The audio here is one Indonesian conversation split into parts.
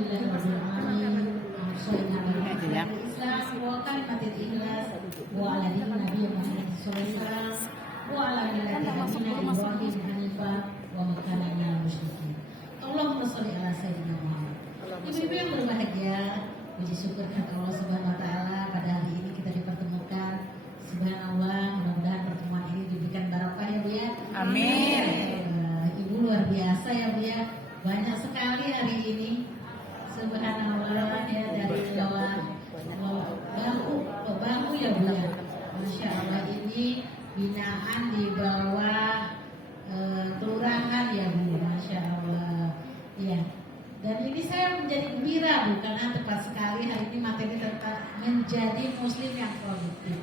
Alhamdulillahirobbilalamin. Islam wa kalimatul ikhlas wa ala dini Nabi Muhammad SAW wa ala millati Ibrahim hanifah wa ma kana minal musyrikin. Allahumma sholli ala sayyidina Muhammad. Ibu-ibu yang berbahagia, puji syukur kepada Allah Subhanahu wa taala pada hari ini kita dipertemukan. Subhanallah, mudah-mudahan pertemuan ini diberikan barokah ya Bu ya. Amin. Ibu luar biasa ya Bu ya. Banyak sekali hari ini. Subhanallah ya, dari bangku ya Bu ya. Masya Allah, ini binaan di bawah kelurahan ya Bu. Masya Allah ya. Dan ini saya menjadi gembira Bu, karena tepat sekali hari ini materi tentang menjadi muslim yang produktif.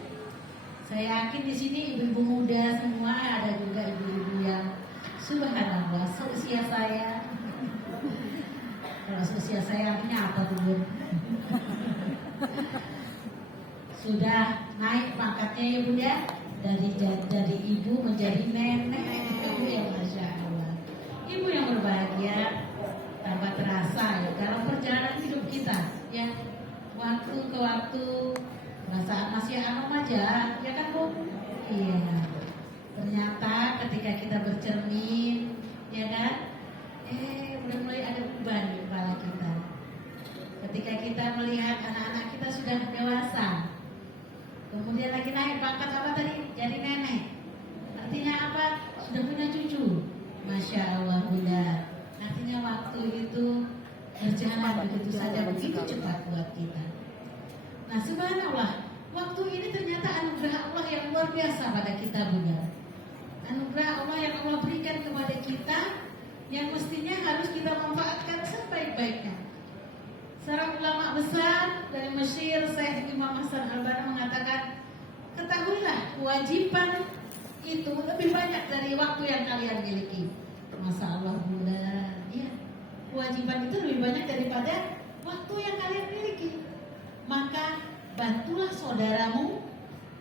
Saya yakin di sini ibu-ibu muda semua, ada juga ibu-ibu yang subhanallah seusia saya. Kalau seusia saya artinya apa tuh Bu? Sudah naik pangkatnya ya Bu ya, dari ibu menjadi nenek. Ya Masya Allah. Ibu yang berbahagia, tanpa terasa ya dalam perjalanan hidup kita ya, waktu ke waktu perasaan masih anom aja ya kan Bu. Iya, ternyata ketika kita bercermin ya kan, mulai ada beban di kepala kita. Ketika kita melihat anak-anak kita sudah dewasa, kemudian lagi naik pangkat apa tadi, jadi nenek, artinya apa, sudah punya cucu. Masya Allah Bunda, artinya waktu itu berjalan begitu saja, begitu cepat buat kita. Nah subhanallah, waktu ini ternyata anugerah Allah yang luar biasa pada kita Bunda. Anugerah Allah yang Allah berikan kepada kita, yang mestinya harus kita manfaatkan sebaik-baiknya. Seorang ulama besar dari Mesir, Syekh Imam Hasan Al-Banna mengatakan, ketahuilah kewajiban itu lebih banyak dari waktu yang kalian miliki. Masya Allah Bunda, ya, kewajiban itu lebih banyak daripada waktu yang kalian miliki. Maka bantulah saudaramu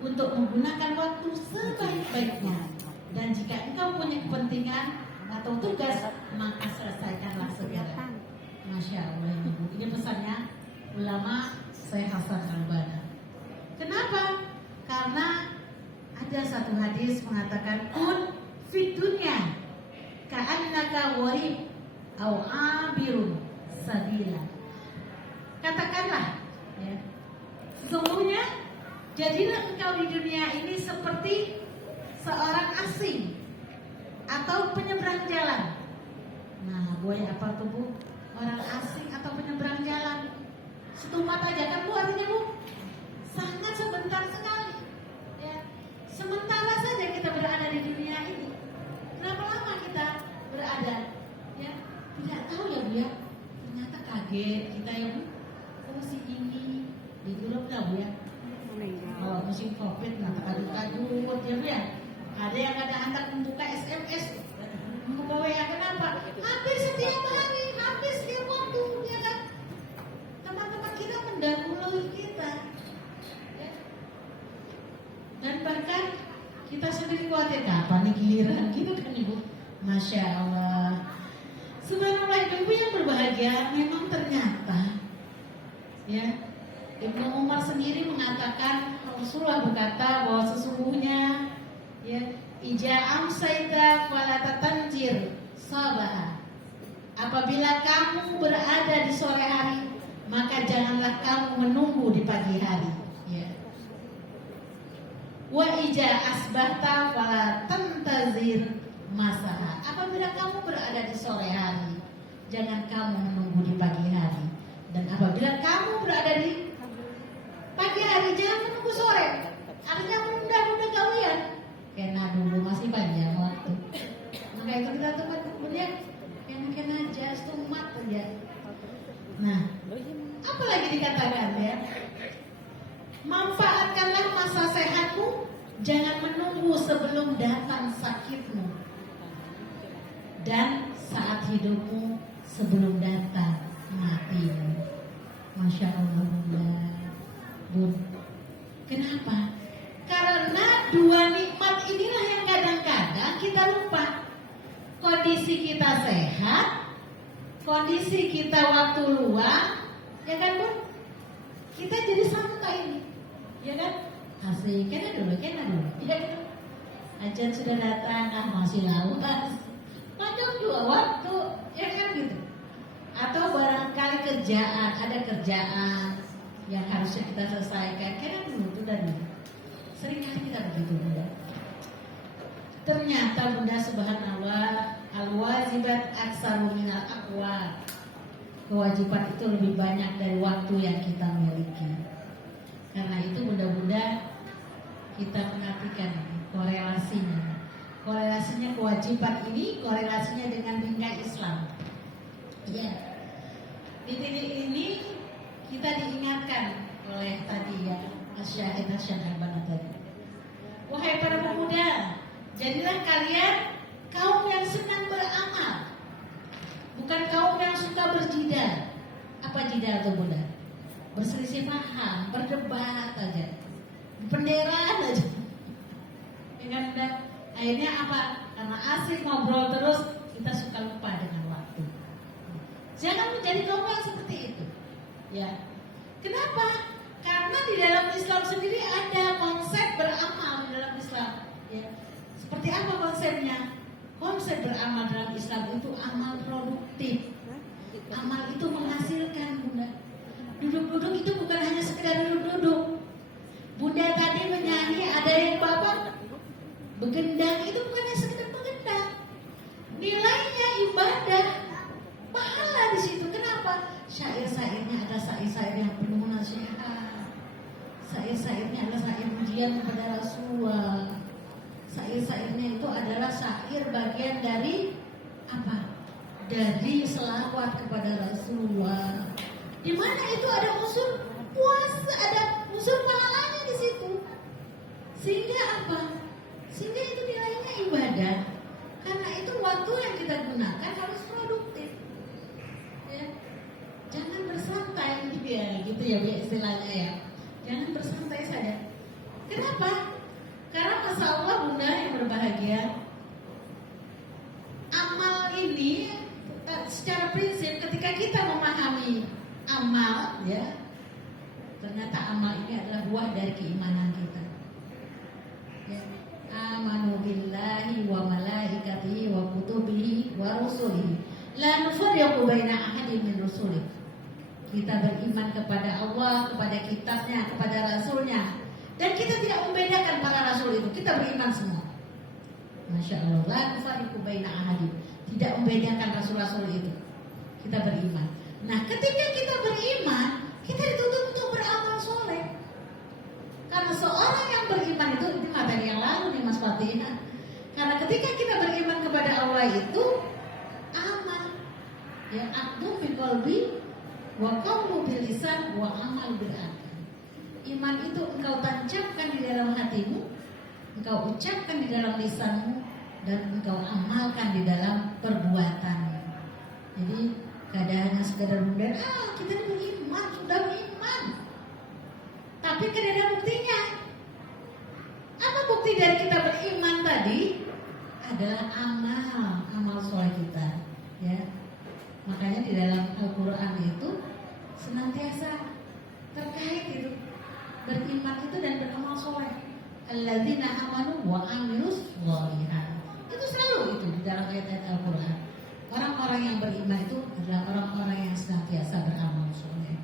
untuk menggunakan waktu sebaik-baiknya. Dan jika engkau punya kepentingan atau tugas, maka selesaikanlah segera. Masya Allah Ibu. Ini pesannya ulama Syekh Hasan Al-Banna. Kenapa? Karena ada satu hadis mengatakan, kun fid dunya ka'annaka gharib au abirun sabila. Katakanlah ya, sesungguhnya jadilah engkau di dunia ini seperti seorang asing atau penyeberang jalan. Nah, gue apa tuh Bu? Orang asing atau penyeberang jalan. Setempat aja kan Bu, artinya Bu, sangat sebentar sekali. Ya, sementara saja kita berada di dunia ini. Berapa lama kita berada? Ya, tidak tahu ya Bu ya. Ternyata kaget kita ya Bu. Oh si ini di grup dah Bu ya. Kalau musim COVID nggak kadut-kadut ya Bu ya. Ada yang kadang-kadang membuka SMS, membuka WA, kenapa? Hampir setiap hari, hampir setiap waktu, ya kan? Teman-teman kita mendahului kita, ya. Dan bahkan kita sendiri khawatir kapan nih giliran gitu kan Ibu? Masya Allah. Subhanallah, ibu yang berbahagia, memang ternyata, ya, Ibnu Umar sendiri mengatakan, Rasulullah berkata bahwa sesungguhnya ya, ija amsaita fala tatanjir sabaha. Apabila kamu berada di sore hari, maka janganlah kamu menunggu di pagi hari, ya. Wa ija asbahta fala tantazir masaha. Apabila kamu berada di sore hari, jangan kamu menunggu di pagi hari. Dan apabila kamu berada di pagi hari, jangan menunggu sore. Artinya menunda-nunda gawian. Kena dulu masih panjang waktu. Maka itu kita tunggu kemudian kena jas tumat aja. Nah, apa lagi dikatakan ya? Manfaatkanlah masa sehatmu, jangan menunggu sebelum datang sakitmu. Dan saat hidupmu sebelum datang matimu. Masya Allah Bun. Kenapa? Karena dua nikmat inilah yang kadang-kadang kita lupa. Kondisi kita sehat, kondisi kita waktu luang, ya kan Bun? Kita jadi santai nih, ya kan? Asik, kena dulu, ya kan? Ajan sudah datang, masih lawas. Panjang juga waktu, ya kan gitu. Atau barangkali ada kerjaan yang harusnya kita selesaikan, kena dulu, itu dan dulu. Seringkali kita begitu, Bunda. Ternyata Bunda subhanallah, al-wajibat aksaru minal aqwa. Kewajiban itu lebih banyak dari waktu yang kita miliki. Karena itu bunda-bunda kita perhatikan korelasinya. Korelasinya kewajiban ini korelasinya dengan bingkai Islam. Ya. Di titik ini kita diingatkan oleh tadi ya Asy'ari Al-Banat tadi. Wahai para pemuda, jadilah kalian kaum yang senang beramal, bukan kaum yang suka berjidal. Apa jidal itu bunda? Berselisih paham, berdebat aja, penderan aja. Dengan akhirnya apa? Karena asik ngobrol terus, kita suka lupa dengan waktu. Jangan menjadi kaum yang seperti itu. Ya, kenapa? Karena di dalam Islam sendiri ada konsep beramal di dalam Islam. Ya. Seperti apa konsepnya? Konsep beramal dalam Islam itu amal produktif. Amal itu menghasilkan, Bunda. Duduk-duduk itu bukan hanya sekedar duduk-duduk. Bunda tadi menyanyi, ada yang bapak begendang, itu bukan hanya sekedar begendang. Nilainya ibadah, pahala di situ. Kenapa? Syair-syairnya ada syair-syair yang penuh nasihat. Syair-syairnya adalah syair pujian kepada Rasulullah. Syair-syairnya itu adalah syair bagian dari apa? Dari selawat kepada Rasulullah. Di mana itu ada unsur puasa, ada unsur pahalanya di situ. Sehingga apa? Sehingga itu nilainya ibadah. Karena itu waktu yang kita gunakan harus produktif. Ya. Jangan bersantai gitu ya istilahnya ya. Jangan bersantai saja. Kenapa? Karena masya Allah bunda yang berbahagia, amal ini secara prinsip ketika kita memahami amal, ya, ternyata amal ini adalah buah dari keimanan kita. Ya. Amanu billahi wa malaikatihi wa kutubihi wa rusulihi la nufarriqu baina ahadin min rusulih. Kita beriman kepada Allah, kepada kitabnya, kepada rasulnya, dan kita tidak membedakan para rasul itu. Kita beriman semua. Masya Allah, la nufarriqu baina ahadin. Tidak membedakan rasul-rasul itu. Kita beriman. Nah, ketika kita beriman, kita dituntut untuk beramal soleh. Karena seorang yang beriman itu materi yang lalu nih Mas Fatihah. Karena ketika kita beriman kepada Allah itu amal, ya, aqdu fi qalbi wa qawlu bil lisan wa amal bil arkan. Iman itu engkau tancapkan di dalam hatimu, engkau ucapkan di dalam lisanmu, dan engkau amalkan di dalam perbuatan. Jadi kadang hanya sekedar bunda, kita ini beriman, sudah beriman, tapi tidak ada buktinya. Apa bukti dari kita beriman tadi? Adalah amal soleh kita, ya. Makanya di dalam Al-Quran itu senantiasa terkait itu beriman itu dan beramal soleh. Alladzina amanu wa amilus sholihat. Itu selalu itu di dalam ayat-ayat Al-Quran. Orang-orang yang beriman itu adalah orang-orang yang senantiasa beramal soleh.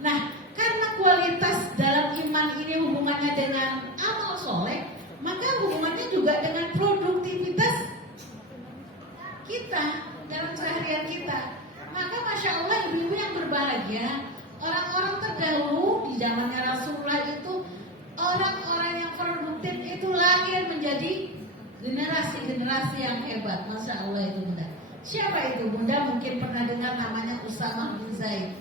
Nah, karena kualitas dalam iman ini hubungannya dengan amal soleh, maka hubungannya juga dengan produktivitas kita dalam seharian kita. Maka Masya Allah ibu-ibu yang berbahagia, orang-orang terdahulu di zamannya Rasulullah itu, orang-orang yang produktif itu lahir menjadi generasi-generasi yang hebat. Masya Allah itu bunda. Siapa itu bunda? Mungkin pernah dengar namanya Usamah bin Zaid.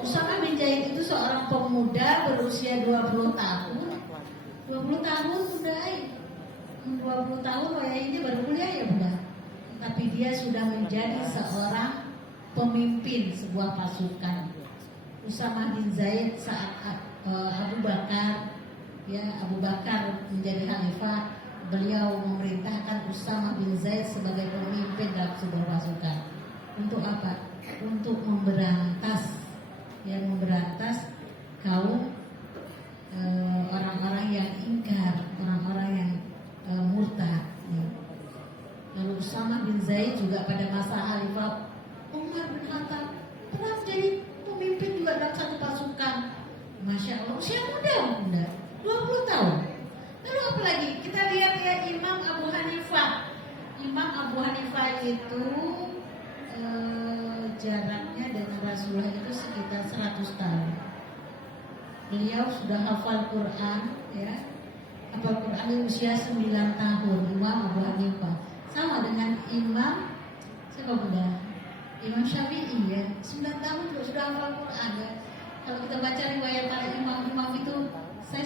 Usamah bin Zaid itu seorang pemuda berusia 20 tahun. 20 tahun bunda, 20 tahun ini baru kuliah ya bunda. Tapi dia sudah menjadi seorang pemimpin sebuah pasukan. Usamah bin Zaid saat Abu Bakar menjadi khalifah, beliau memerintahkan Usamah bin Zaid sebagai pemimpin dalam sebuah pasukan. Untuk apa? Untuk memberantas kaum orang-orang yang ingkar, orang-orang yang murtad. Ya. Lalu Usama bin Zaid juga pada masa Khalifah Umar bin Khattab pernah menjadi pemimpin juga dalam satu pasukan. Masya Allah, usia muda, 20 tahun. Lalu apalagi kita lihat ya Imam Abu Hanifah. Imam Abu Hanifah itu jaraknya dengan Rasulullah itu sekitar 100 tahun. Beliau sudah hafal Quran, ya, hafal Quran di usia 9 tahun. Imam Abu Hanifah sama dengan siapa bunda? Imam Syafi'i ya, 9 tahun sudah hafal Quran ya. Kalau kita baca riwayat para imam-imam itu, saya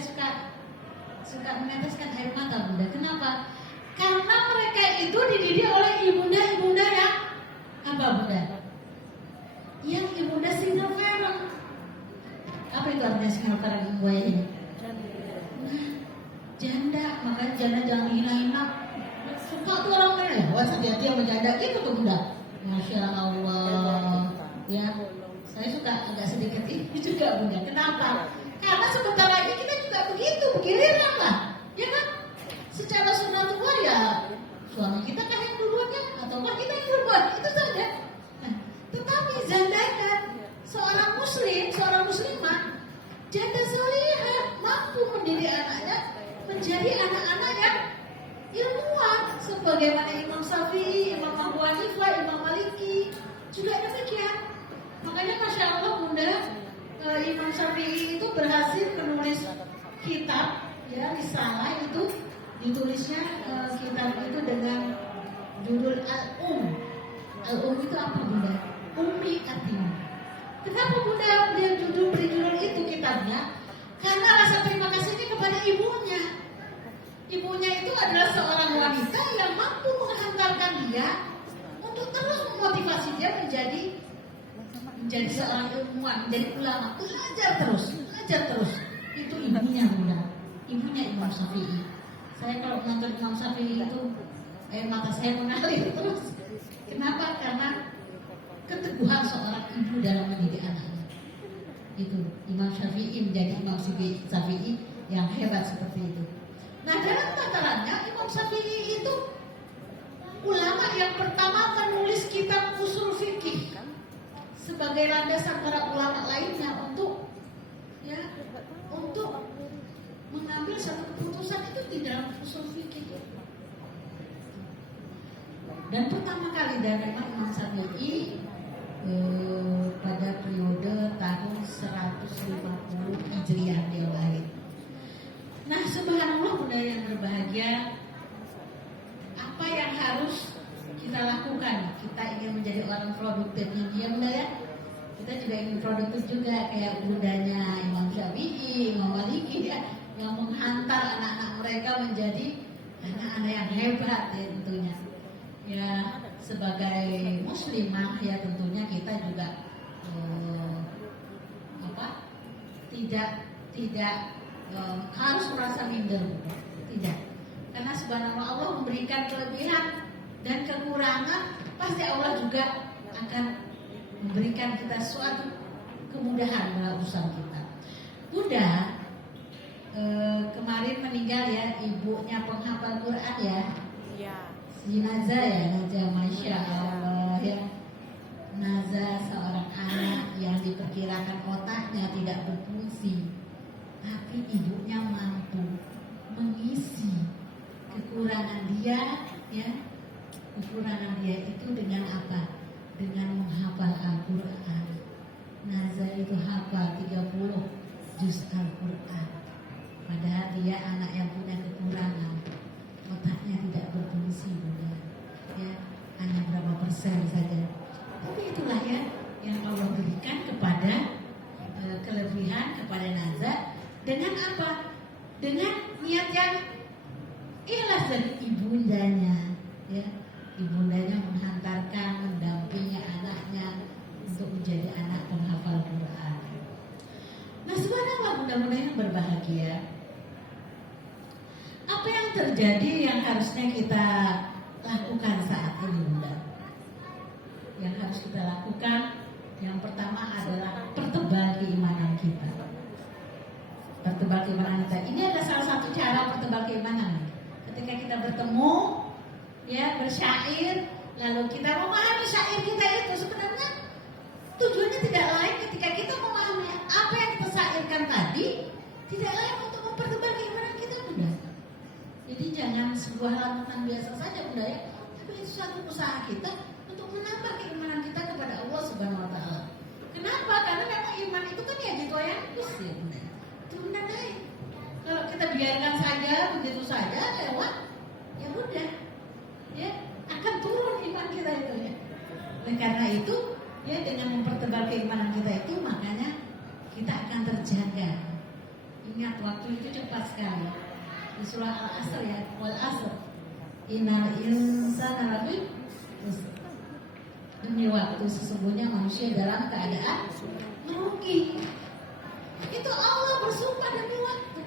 suka meneteskan air mata bunda. Kenapa? Karena mereka itu dididik oleh ibunda-ibunda yang apa bunda? Yang ibunda single parent. Apa itu artinya single parent ibu ini? Janda, makanya janda jangan dihina-hina. Suka tuh orang lain ya, wah hati-hati sama janda gitu tuh bunda. Masya Allah, ya. Saya suka agak sedikit ini juga bunda. Kenapa? Karena sebentar lagi kita juga begitu, begiliran lah, ya kan? Secara sunatullah ya suami kita kan yang duluannya atau kita yang duluan, itu saja. Nah, tetapi zandakan seorang muslim, seorang muslimah, janda salihah mampu mendidik anaknya menjadi anak-anak yang ilmuwan, sebagaimana Imam Syafi'i, Imam Abu Hanifah, Imam Maliki juga demikian. Makanya Masya Allah bunda, Imam Syafi'i itu berhasil menulis kitab ya risalah itu, ditulisnya kitab itu dengan judul Al-Um itu apa bunda? Ummi artinya. Kenapa bunda beri judul itu kitabnya? Karena rasa terima kasihnya kepada ibunya. Ibunya itu adalah seorang wanita yang mampu menghantarkan dia untuk terus memotivasi dia menjadi seorang ilmuwan, menjadi ulama, belajar terus. Itu ibunya bunda, ibunya Imam Syafi'i. Saya kalau nonton Imam Syafi'i itu air mata saya mengalir terus. Kenapa? Karena keteguhan seorang ibu dalam mendidik anaknya. Itu Imam Syafi'i menjadi Imam Syafi'i yang hebat seperti itu. Nah dalam tatarannya Imam Syafi'i itu ulama yang pertama menulis kitab usul fikih sebagai landasan para ulama lainnya untuk mengambil satu keputusan itu di dalam usul fikih. Dan pertama kali dari Imam Syafi'i pada periode tahun 150 Hijriah dia lahir. Nah subhanallah bunda yang berbahagia, apa yang harus kita lakukan? Kita ingin menjadi orang produktif ya bunda ya. Kita juga ingin produktif juga kayak bundanya Imam Syafi'i, Imam Maliki ya, yang menghantar anak-anak mereka menjadi anak-anak yang hebat ya tentunya. Ya sebagai muslimah ya tentunya kita juga tidak harus merasa minder, tidak. Karena subhanallah Allah memberikan kelebihan dan kekurangan, pasti Allah juga akan memberikan kita suatu kemudahan dalam usaha kita. Bunda kemarin meninggal ya ibunya penghafal Quran ya. Si Naza ya, Naza Masya Allah ya. Naza seorang anak yang diperkirakan otaknya tidak berfungsi, tapi ibunya mampu mengisi kekurangan dia ya. Kekurangan dia itu dengan apa? Dengan menghafal Al-Quran. Naza itu hafal 30 juz Al-Quran. Padahal dia anak yang punya kekurangan, otaknya tidak berfungsi bunda. Ya, hanya berapa persen saja. Tapi itulah ya yang Allah berikan kepada kelebihan kepada Naza. Dengan apa? Dengan niat yang ikhlas dari ibundanya ya. Ibundanya menghantarkan, mendampingi anaknya untuk menjadi anak penghafal Quran. Nah subhanallah bunda-bunda yang berbahagia, apa yang terjadi yang harusnya kita lakukan saat ini bunda? Yang harus ya bersyair, lalu kita memahami syair kita itu sebenarnya tujuannya tidak lain ketika kita memahami apa yang kita syairkan tadi, tidak lain untuk mempertebal keimanan kita, Bunda. Jadi jangan sebuah lamunan biasa saja, Bunda ya, tapi itu suatu usaha kita untuk menambah keimanan kita kepada Allah Subhanahu wa taala. Kenapa? Karena memang iman itu kan ya ditoyang terus ya, Bunda. Itu Bunda naik. Kalau kita biarkan saja begitu saja lewat, ya udah, ya akan turun iman kita itu ya. Oleh karena itu, ya dengan mempertebal keimanan kita itu, makanya kita akan terjaga. Ingat waktu itu cepat sekali. Di surah Al-Asr ya, wal asr. Innal insana lafi khusr. Demi waktu sesungguhnya manusia dalam keadaan merugi. Itu Allah bersumpah demi waktu.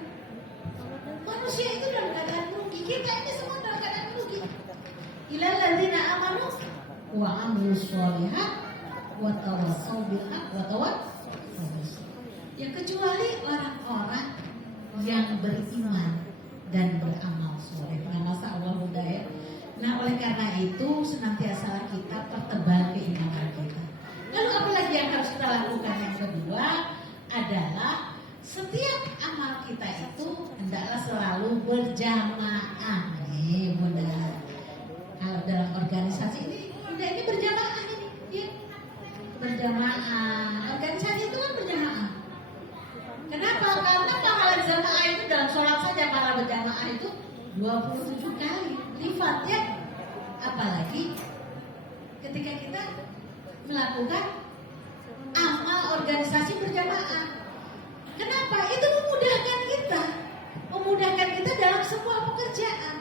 Manusia itu dalam keadaan merugi. Kita ini semua dalam keadaan merugi. Ilal ladzina amanu wa amilus sholihat wa tawassaw bil haqq wa tawassaw. Ya kecuali orang-orang yang beriman dan beramal soleh. Nah, masa Allah mudah ya. Nah, oleh karena itu senantiasa kita pertebal keimanan kita. Lalu apa lagi yang harus kita lakukan? Yang kedua adalah setiap amal kita itu hendaklah selalu berjamaah. Nih, Bunda. Kalau dalam organisasi ini, Bunda ini berjamaah ini, ya. Berjamaah. Organisasi itu kan berjamaah. Kenapa? Karena pahala jamaah itu dalam sholat saja para berjamaah itu 27 kali lipat ya. Apalagi ketika kita melakukan amal organisasi berjamaah. Kenapa? Itu memudahkan kita dalam sebuah pekerjaan.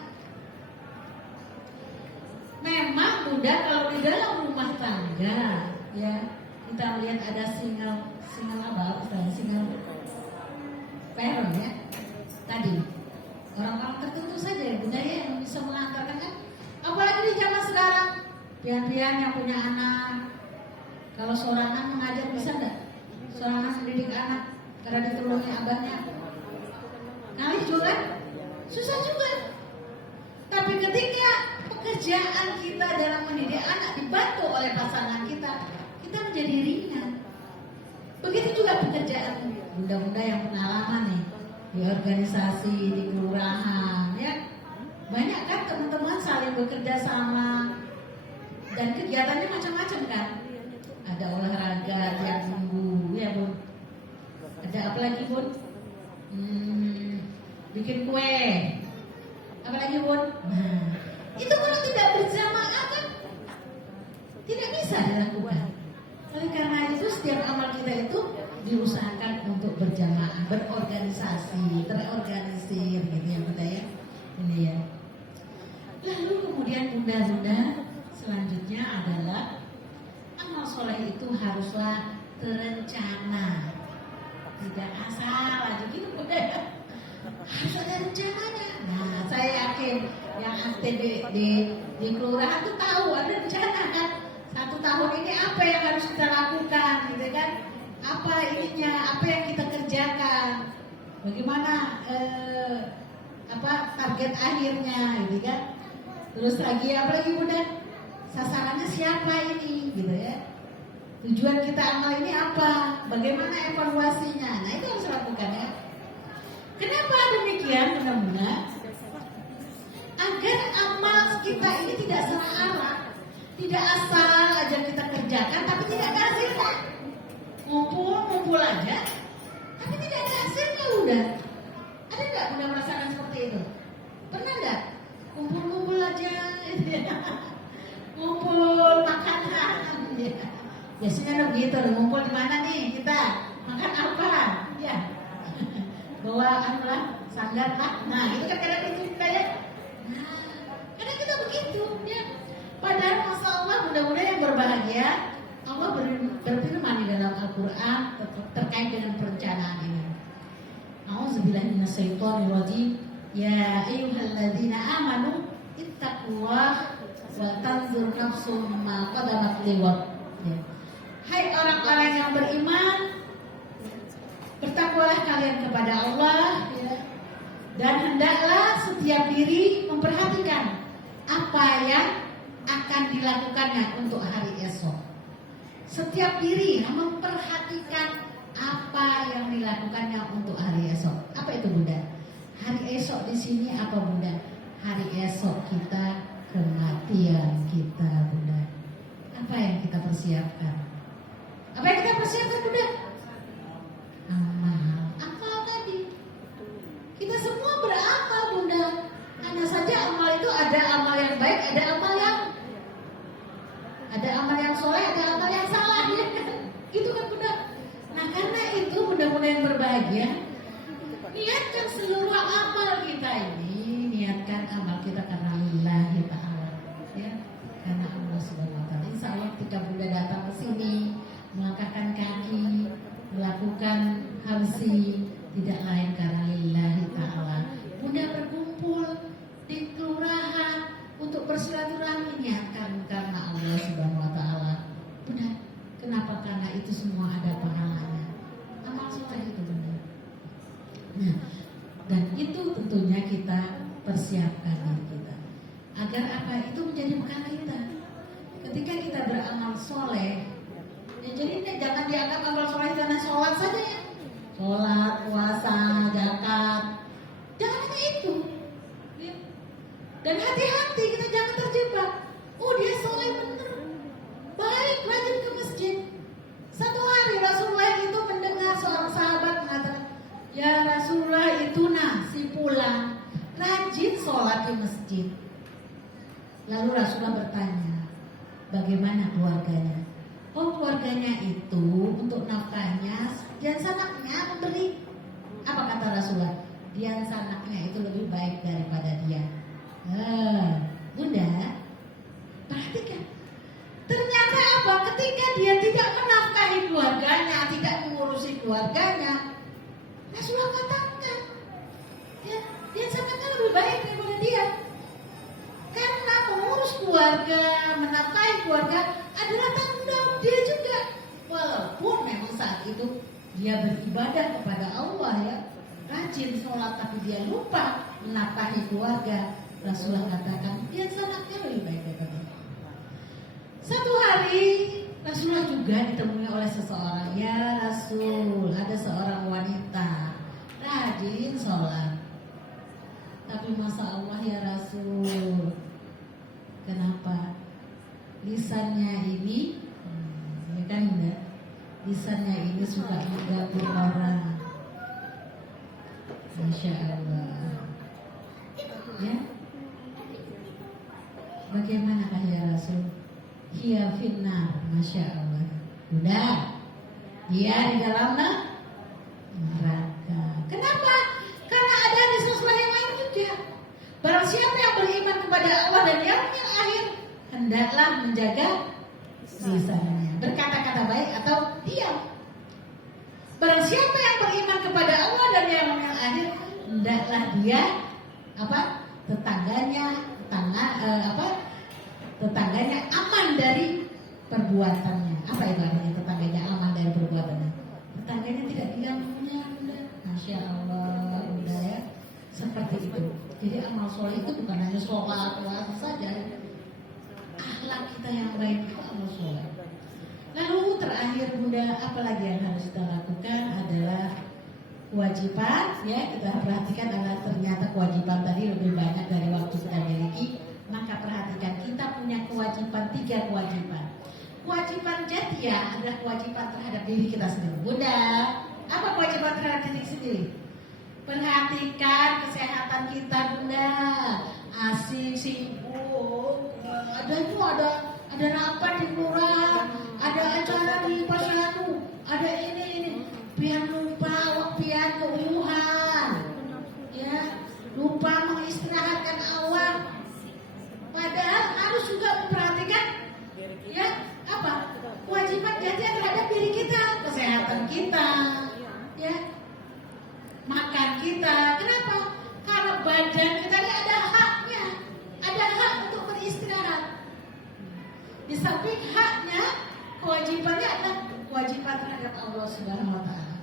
Memang Bunda kalau di dalam rumah tangga ya, kita melihat ada single parent ya. Tadi orang-orang tertentu saja ya Bunda ya yang bisa mengantarkan kan. Apalagi di zaman sekarang, pian-pian yang punya anak, kalau sorangan mengajar bisa enggak? Sorangan mendidik anak karena ditolongi abahnya. Kali juga susah juga. Tapi ketika pekerjaan kita dalam mendidik anak dibantu oleh pasangan kita, kita menjadi ringan. Begitu juga pekerjaan bunda-bunda yang pengalaman nih di organisasi, di kelurahan, ya banyak kan teman-teman saling bekerja sama dan kegiatannya macam-macam kan. Ada olahraga tiap minggu, ya Bun. Ada apa lagi Bun? Bikin kue. Apa lagi Bun? Nah, itu kalau tidak berjamaah kan tidak bisa dilakukan. Oleh karena itu setiap amal kita itu diusahakan untuk berjamaah, berorganisasi, terorganisir gitu ya Bunda ya. Ini ya. Lalu kemudian bunda-bunda selanjutnya adalah amal soleh itu haruslah terencana, tidak asal aja gitu Bunda ya. Harus ada rencananya. Nah saya yakin yang aktif di kelurahan tuh tahu ada rencana kan. 1 tahun ini apa yang harus kita lakukan gitu kan. Apa ininya, apa yang kita kerjakan, bagaimana target akhirnya gitu kan. Terus lagi apa lagi Bunda? Sasarannya siapa ini gitu ya. Tujuan kita amal ini apa? Bagaimana evaluasinya? Nah itu harus lakukan ya. Kenapa demikian Bunda? Agar amal kita ini tidak salah arah, tidak asal aja kita kerjakan tapi tidak ada hasilnya. Ngumpul aja tapi tidak ada hasilnya udah. Ada nggak Bunda merasakan seperti itu? Pernah nggak? Kumpul aja ngumpul makanan ya. Biasanya begitu, ngumpul di mana nih kita? Makan apa? Ya. Bawa sanggar lah. Nah, itu kan kadang itu kayak. Nah, kadang kita begitu ya. Padahal Masya Allah mudah-mudahan yang berbahagia Allah berfirman di dalam Al-Quran terkait dengan perencanaan ini. A'udzubillahi minasyaitonirrajim. Ya ayyuhalladzina amanu ittaqullaha wa tanzur nafsum ma qaddamat liwat. Hai orang-orang yang beriman, bertakwalah kalian kepada Allah ya. Dan hendaklah setiap diri memperhatikan apa yang akan dilakukannya untuk hari esok. Setiap diri memperhatikan apa yang dilakukannya untuk hari esok. Apa itu Bunda? Hari esok di sini apa Bunda? Hari esok kita kematian kita Bunda. Apa yang kita persiapkan? Apa yang kita persiapkan Bunda? Amal. Amal tadi. Kita semua beramal Bunda. Hanya saja amal itu ada amal yang baik, ada amal yang soleh, ada amal yang salah ya. Gitu kan Bunda. Nah karena itu Bunda-bunda yang berbahagia, niatkan seluruh amal kita ini, niatkan amal kita karena lillahi ta'ala ya, karena Allah subhanahu wa ta'ala. Insya Allah ketika Bunda datang ke sini, melangkahkan kaki, melakukan hamsi, tidak lain karena lillahi ta'ala. Bunda berkumpul di kelurahan untuk bersilaturahmi, niatkan karena Allah subhanahu wa ta'ala. Bunda, kenapa? Karena itu semua ada pahalanya. Amal soleh itu Bunda. Nah, dan itu tentunya kita persiapkan diri kita agar apa itu menjadi bekal kita. Ketika kita beramal soleh, ya jadi jangan dianggap amal soleh karena sholat saja ya. Sholat, puasa, zakat, jangan hanya itu. Ya. Dan hati-hati kita jangan terjebak. Oh dia soleh bener, baik, rajin ke masjid. Satu hari Rasulullah itu mendengar seorang sahabat mengatakan, ya Rasulullah itu si pulang rajin sholat di masjid. Lalu Rasulullah bertanya, bagaimana keluarganya? Oh keluarganya itu untuk nafkahnya dan sanaknya memberi. Apa kata Rasulullah? Dia sanaknya itu lebih baik daripada dia. Bunda, perhatikan. Ternyata apa? Ketika dia tidak menafkahi keluarganya, tidak mengurusi keluarganya, Rasulullah katakan, ya, dia sangatnya lebih baik daripada dia. Karena mengurus keluarga, menafkahi keluarga adalah tanggung jawab dia juga. Walaupun memang saat itu dia beribadah kepada Allah ya, rajin sholat, tapi dia lupa menafkahi keluarga. Rasulullah katakan, dia sangatnya lebih baik daripada dia. Satu hari Rasulullah juga ditemui oleh seseorang. Ya Rasul, ada seorang wanita rajin sholat, tapi masa Allah ya Rasul, kenapa lisannya ini ya kan Bunda, lisannya ini suka mengganggu orang. Masya Allah ya, bagaimanakah ya Rasul? Hiya finnar, Masya Allah. Udah, dia di dalam neraka. Kenapa? Karena ada hadis Rasulullah yang lain juga. Barang siapa yang beriman kepada Allah dan yaumil akhir, hendaklah menjaga lisannya, berkata-kata baik atau diam. Barang siapa yang beriman kepada Allah dan yaumil akhir, hendaklah dia tetangganya aman dari perbuatannya. Apa itu artinya tetangganya aman dari perbuatannya? Tetangganya tidak diganggunya, Masya Allah, Bunda ya. Seperti itu. Jadi amal soleh itu bukan hanya sholat, puasa saja. Akhlak kita yang baik itu amal soleh. Lalu terakhir Bunda, apalagi yang harus kita lakukan adalah kewajiban ya. Kita perhatikan adalah ternyata kewajiban tadi lebih banyak dari waktu kita miliki. Maka perhatikan, kita punya kewajiban, 3 kewajiban. Kewajiban jatiyah adalah kewajiban terhadap diri kita sendiri. Bunda, apa kewajiban terhadap diri sendiri? Perhatikan kesehatan kita Bunda. Asik, sibuk, ada rapat di kelurahan, ada acara di posyandu, ada ini. Pian lupa pian keuyuhan, ya, lupa mengistirahatkan awak. Padahal harus juga memperhatikan ya apa kewajiban jatiyah terhadap diri kita, kesehatan kita, ya, makan kita. Kenapa? Karena badan kita ini ada haknya, ada hak untuk beristirahat. Di samping haknya, kewajibannya adalah kewajiban terhadap Allah Subhanahu Wa Taala.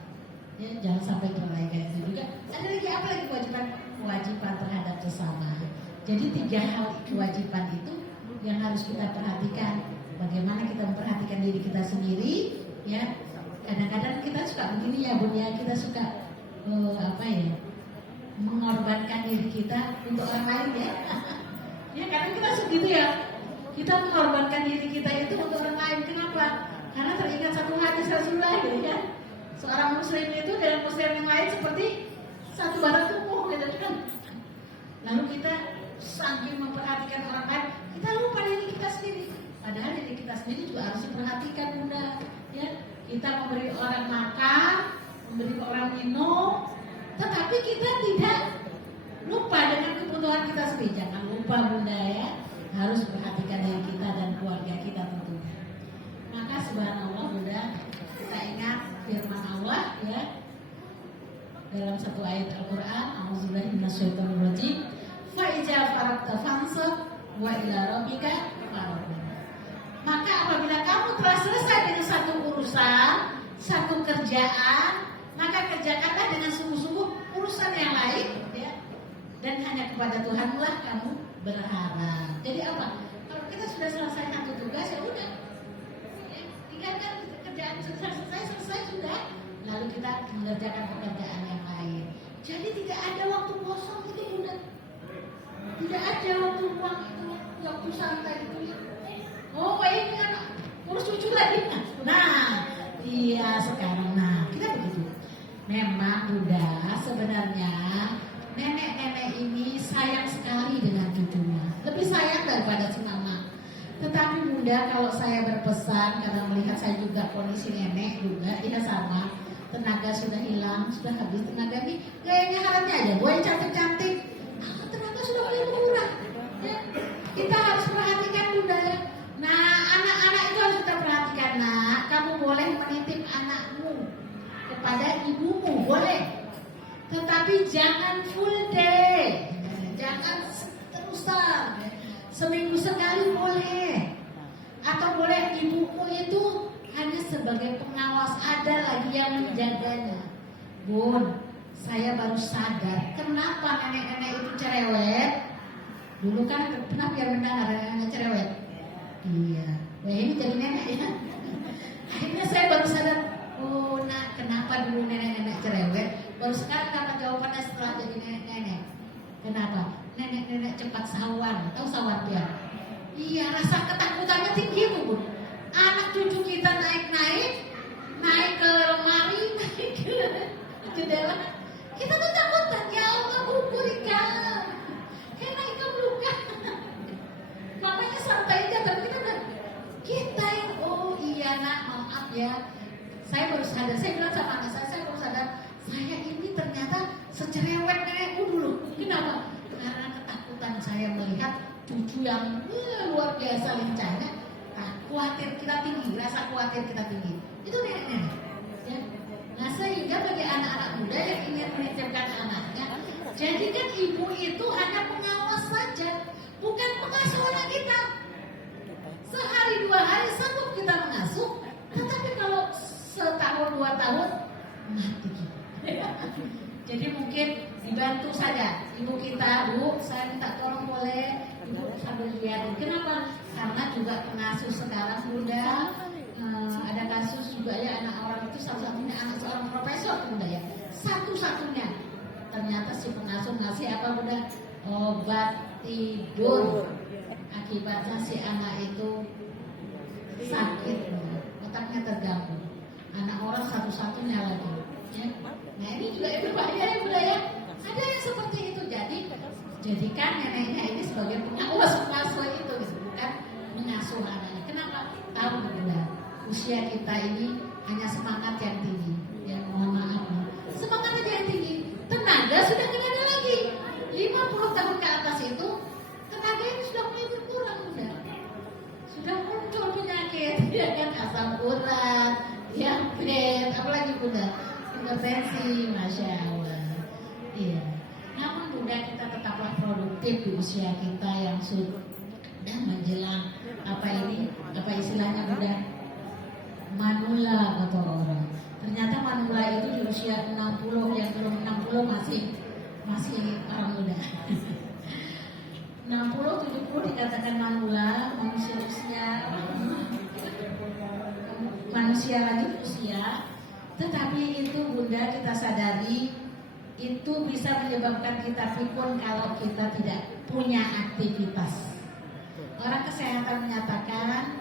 Ya, jangan sampai terlalaikan itu juga. Ada lagi apa lagi kewajiban? Kewajiban terhadap sesama. Jadi 3 hal kewajiban itu yang harus kita perhatikan. Bagaimana kita memperhatikan diri kita sendiri, ya. Kadang-kadang kita suka begini ya Bun ya, kita suka mengorbankan diri kita untuk orang lain ya. Ya kadang kita segitu ya. Kita mengorbankan diri kita itu untuk orang lain. Kenapa? Karena teringat satu hadis Rasulullah gitu ya. Seorang muslim itu dengan muslim yang lain seperti satu barang tubuh gitu kan. Lalu kita saking memperhatikan orang lain, kita lupa diri kita sendiri. Padahal diri kita sendiri juga harus diperhatikan Bunda ya. Kita memberi orang makan, memberi orang minum, tetapi kita tidak lupa dengan kebutuhan kita sendiri. Jangan lupa Bunda ya, harus perhatikan diri kita dan keluarga kita tentunya. Maka subhanallah Bunda, kita ingat firman Allah ya dalam satu ayat Al-Quran, A'udzubillahi minasyaitonirrajim, fa iza faragta fansab wa ila rabbika farghab. Maka apabila kamu telah selesai dengan satu urusan, satu kerjaan, maka kerjakanlah dengan sungguh-sungguh urusan yang lain ya. Dan hanya kepada Tuhanlah kamu berharap. Jadi apa? Kalau kita sudah selesai satu tugas ya udah. Ya, tinggalkan kerjaan selesai sudah. Lalu kita mengerjakan pekerjaan yang lain. Jadi tidak ada waktu kosong itu udah. Tidak ada waktu luang itu, waktu santai itu ya. Oh ini kan urus cucu lagi. Nah, iya sekarang. Nah, kita begitu. Memang Bunda sebenarnya nenek-nenek ini sayang sekali dengan cucunya. Lebih sayang daripada si mama. Tetapi Bunda kalau saya berpesan karena melihat saya juga kondisi nenek juga, dia sama. Tenaga sudah hilang, sudah habis tenaga nih. Gayanya halatnya aja, gue yang cantik-cantik. Tenaga sudah mulai berkurang. Ya. Kita harus perhatikan Bunda ya. Nah, anak-anak itu harus kita perhatikan. Nah, kamu boleh menitip anakmu kepada ibumu, boleh. Tetapi jangan full day. Jangan terusan. Seminggu sekali boleh. Atau boleh ibumu itu hanya sebagai pengawas, ada lagi yang menjaganya. Bun, saya baru sadar kenapa nenek-nenek itu cerewet. Dulu kan pernah biar mendengar nenek cerewet. Iya, wah ini jadi nenek ya. Akhirnya saya baru sadar, oh nak kenapa dulu nenek-nenek cerewet. Baru sekarang dapat jawabannya setelah jadi nenek-nenek. Kenapa? Nenek-nenek cepat sawan, tahu sawan dia? Iya, rasa ketakutannya tinggi Bu. Anak cucu kita naik ke lemari, naik ke jendela. Kita tuh takutan, ya Allah berikan. Karena itu luka. Mamanya santai aja, tapi kita yang oh iya nak maaf ya. Saya baru sadar, saya bilang sama anak saya baru sadar, saya ini ternyata secerewet nenekku dulu. Kenapa? Karena ketakutan saya melihat cucu yang luar biasa lincahnya. Khawatir kita tinggi, rasa khawatir kita tinggi. Itu nenek-nenek. Ya. Nah sehingga bagi anak-anak muda yang ingin menitipkan anaknya, jadikan ibu itu hanya pengawas saja, bukan pengasuh anak kita. Sehari 2 hari sanggup kita mengasuh, tetapi kalau setahun 2 tahun mati. Jadi mungkin dibantu saja ibu kita, Bu, saya minta tolong boleh ibu sambil lihat. Kenapa? Karena juga pengasuh sekarang Bunda ada kasus juga ya anak orang itu salah satunya anak seorang profesor Bunda ya. Satu-satunya ternyata si pengasuh ngasih apa Bunda? Obat tidur. Akibatnya si anak itu sakit, otaknya terganggu. Anak orang satu-satunya lagi. Ya. Nah ini juga itu bahaya ya Bunda ya. Ada yang seperti itu. Jadi jadikan neneknya ini sebagai pengawas pengasuh itu, bukan mengasuh anaknya. Kenapa? Tahu Bunda, usia kita ini hanya semangat yang tinggi. Ya mohon maaf, semangat aja yang tinggi. Tenaga sudah tidak ada lagi. 50 tahun ke atas itu tenaga ini sudah mulai berkurang Bunda. Sudah muncul penyakit, ya kan asam urat, diabetes, apalagi Bunda, hipertensi, masya Allah. Iya. Namun Bunda kita tetaplah produktif di usia kita yang sudah menjelang apa istilahnya Bunda? Manula kata orang. Ternyata manula itu di usia 60, yang belum 60 masih orang muda. walaupun dikatakan manula, manusia lagi usia, tetapi itu Bunda kita sadari itu bisa menyebabkan kita pikun kalau kita tidak punya aktivitas. Orang kesehatan menyatakan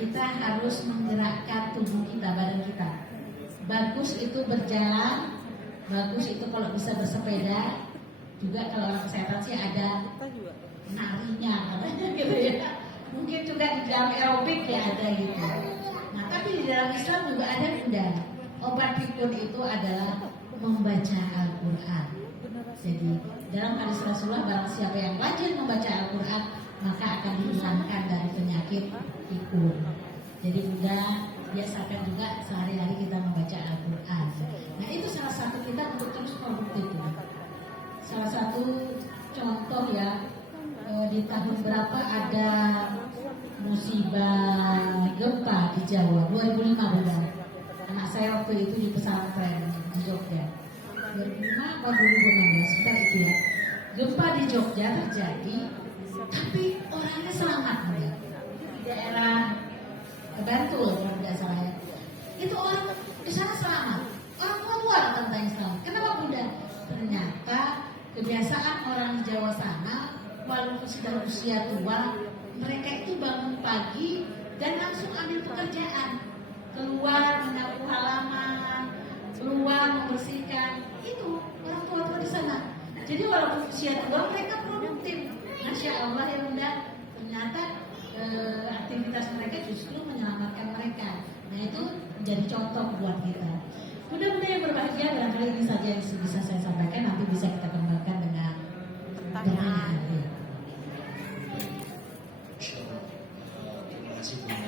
kita harus menggerakkan tubuh kita, badan kita. Bagus itu berjalan, bagus itu kalau bisa bersepeda. Juga kalau orang kesehatan sih ada narinya katanya gitu ya. Mungkin juga di dalam aerobik ya ada gitu. Nah tapi di dalam Islam juga ada Bunda. Obat pikun itu adalah membaca Al-Quran. Jadi dalam hadis Rasulullah, barang siapa yang rajin membaca Al-Quran maka akan dihilangkan dari penyakit pikun. Jadi Bunda biasakan juga sehari-hari kita membaca Al-Quran. Nah itu salah satu kita untuk terus produktif. Salah satu contoh ya, di tahun berapa ada musibah gempa di Jawa 2005 Bunda. Anak saya waktu itu di pesantren di Jogja 2005 atau 2016 sekitar itu ya. Gempa di Jogja terjadi, tapi orangnya selamat Bunda. Di daerah Bantul kalau tidak salah ya. Itu orang di sana selamat. Orang tua tentang Islam. Kenapa Bunda? Ternyata kebiasaan orang di Jawa sana, walaupun sudah usia tua, mereka itu bangun pagi dan langsung ambil pekerjaan, keluar menyapu halaman, keluar membersihkan. Itu orang tua di sana. Jadi walaupun usia tua mereka produktif. Masya Allah ya Bunda. Ternyata aktivitas mereka justru menyelamatkan mereka. Nah itu menjadi contoh buat kita. Bunda-bunda yang berbahagia, barangkali ini saja yang bisa saya sampaikan.